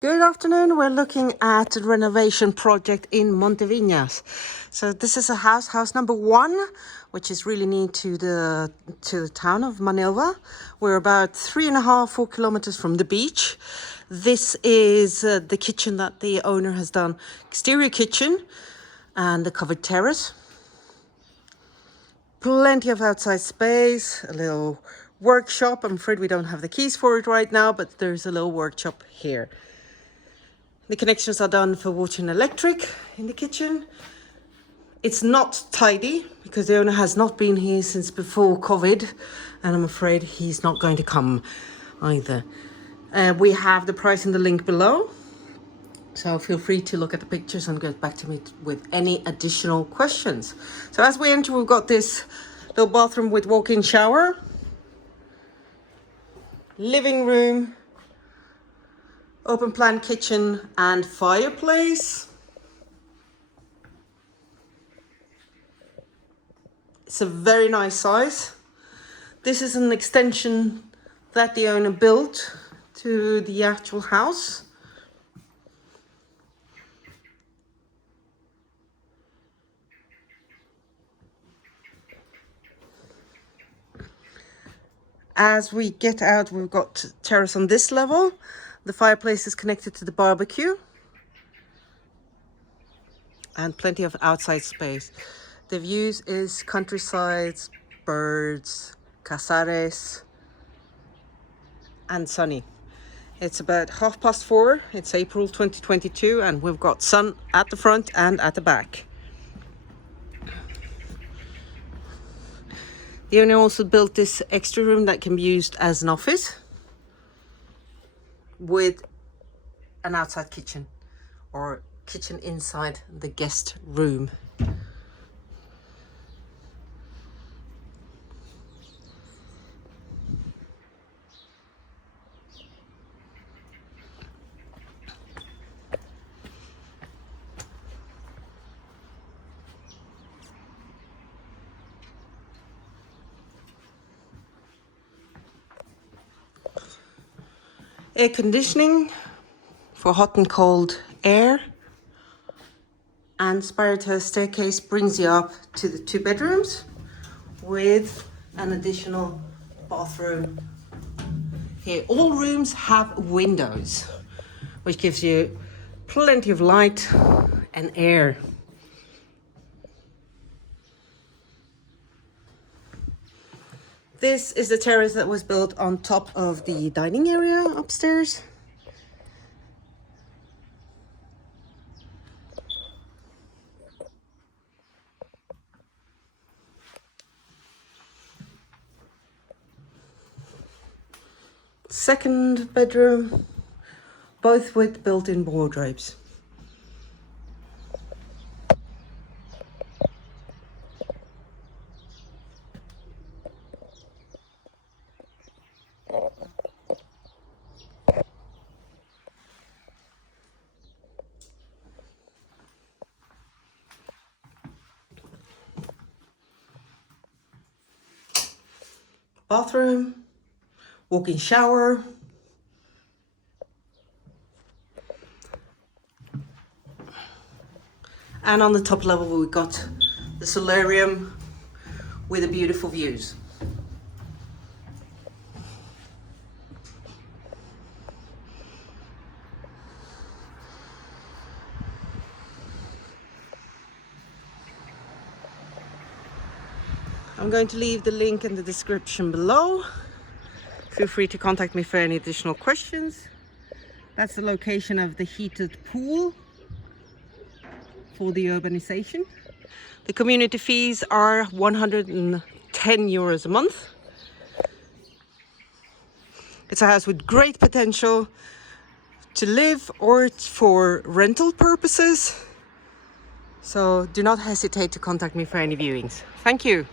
Good afternoon. We're looking at a renovation project in Monte Vinas. So this is a house number 1, which is really near to the town of Manilva. We're about 3.5-4 kilometers from the beach. This is the kitchen that the owner has done. Exterior kitchen and the covered terrace. Plenty of outside space, a little workshop. I'm afraid we don't have the keys for it right now, but there's a little workshop here. The connections are done for water and electric in the kitchen. It's not tidy because the owner has not been here since before COVID, and I'm afraid he's not going to come either. We have the price in the link below, so feel free to look at the pictures and get back to me with any additional questions. So as we enter, we've got this little bathroom with walk-in shower, living room, open plan kitchen and fireplace. It's a very nice size. This is an extension that the owner built to the actual house. As we get out, we've got terrace on this level. The fireplace is connected to the barbecue and plenty of outside space. The views is countrysides, birds, Casares and sunny. It's about 4:30. It's April 2022 and we've got sun at the front and at the back. The owner also built this extra room that can be used as an office with an outside kitchen or kitchen inside the guest room. Air conditioning for hot and cold air, and spiral staircase brings you up to the 2 bedrooms with an additional bathroom here. All rooms have windows, which gives you plenty of light and air. This is the terrace that was built on top of the dining area upstairs. Second bedroom, both with built-in wardrobes. Bathroom, walk-in shower, and on the top level we've got the solarium with the beautiful views. I'm going to leave the link in the description below. Feel free to contact me for any additional questions. That's the location of the heated pool for the urbanization. The community fees are 110 euros a month. It's a house with great potential to live or for rental purposes. So do not hesitate to contact me for any viewings. Thank you.